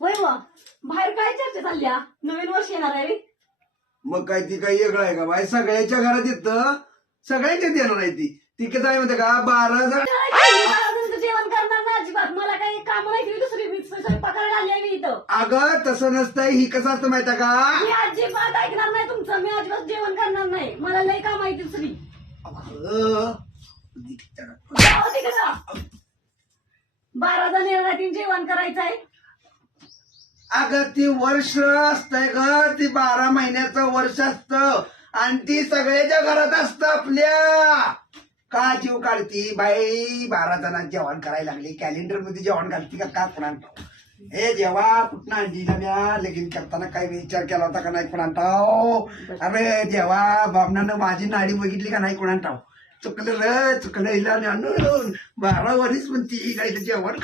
होय मग बाहेर काय चर्चा चालल्या? नवीन वर्ष येणार आहे. मग काय ती काही वेगळं आहे का बाई? सगळ्याच्या घरात येतं, सगळ्यांच्याच येणार आहे ती कसं आहे म्हणते का 12 जेवण करणार ना अजिबात. मला काही काम नाही केली दुसरी. मी स्वयंपाकाला आली आहे मी इथं. अगं तसं नसतंय. ही कसं असतं माहिती का? मी अजिबात ऐकणार नाही तुमचं. मी अजिबात जेवण करणार नाही. मला लई काम आहे दुसरी. जाऊ तिकडं. 12 जण येणार आहे, जेवण करायचं आहे. अगं ती वर्ष असतंय ग, ती 12 महिन्याचं वर्ष असतं आणि ती सगळ्याच्या घरात असतं आपल्या. का जीव काढती बाई? 12 जणांना जेवण करायला लागली, कॅलेंडर मध्ये जेवण घालती का कुणाला ठाव? हे जेव्हा कुठं आणली ना म्या लगीन करताना काही विचार केला होता का नाही कुणाला ठाव? अरे जेव्हा बामणानं माझी नाडी बघितली का नाही कुणाला ठाव? चुकलं र चुकलं हिला आणून 12 वर्ष म्हणती गाईला जेवण